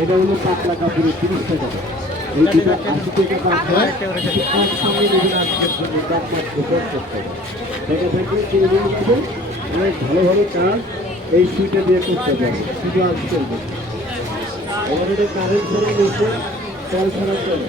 এটা হলো পাতলা কাপড়ের তিরিশ টাকা এই দুটো আশি টাকা পাঁচ হয় আর সঙ্গে যদি আজকের জন্য দাম মাত্র পঞ্চাশ টাকা টাকা থাকলে কিনে নিয়ে নেবে অনেক ভালো ভালো কাজ এই সুইটে দিয়ে করতে পারে। শুধু আজ চলবে আমাদের কারেন্ট করে নিচ্ছে কল ছাড়া চলে।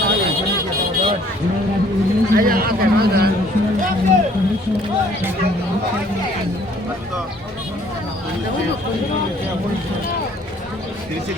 ತಿರುಚಿ